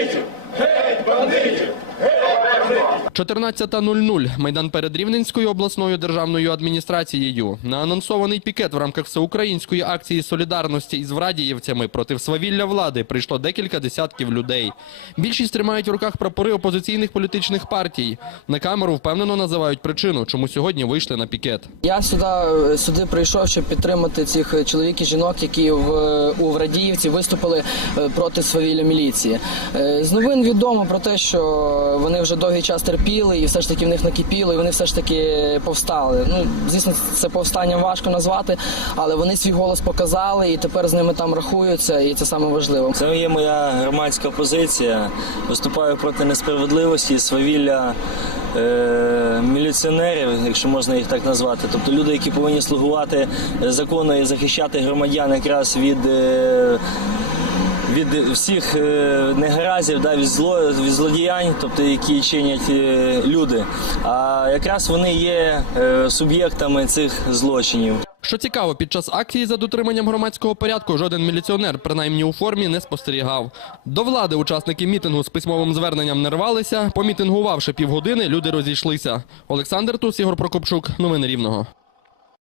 Bandici! Hey Bandici! Hey! 14.00. Майдан перед Рівненською обласною державною адміністрацією. На анонсований пікет в рамках всеукраїнської акції солідарності із врадіївцями проти свавілля влади прийшло декілька десятків людей. Більшість тримають в руках прапори опозиційних політичних партій. На камеру впевнено називають причину, чому сьогодні вийшли на пікет. Я сюди, сюди прийшов, щоб підтримати цих чоловік і жінок, які в у Врадіївці виступили е, проти свавілля міліції. Е, З новин відомо про те, що вони вже довгий час терпіли, і все ж таки в них накипіло, і вони все ж таки повстали. Ну, звісно, це повстання важко назвати, але вони свій голос показали, і тепер з ними там рахуються, і це саме важливо. Це є моя громадська позиція. Виступаю проти несправедливості, свавілля е, міліціонерів, якщо можна їх так назвати. Тобто люди, які повинні слугувати закону і захищати громадян якраз від. Від всіх е, негаразів, да, від, зло, від злодіянь, тобто які чинять е, люди. А якраз вони є е, суб'єктами цих злочинів. Що цікаво, під час акції за дотриманням громадського порядку жоден міліціонер, принаймні у формі, не спостерігав. До влади учасники мітингу з письмовим зверненням не рвалися. Помітингувавши півгодини, люди розійшлися. Олександр Тус, Ігор Прокопчук. Новини Рівного.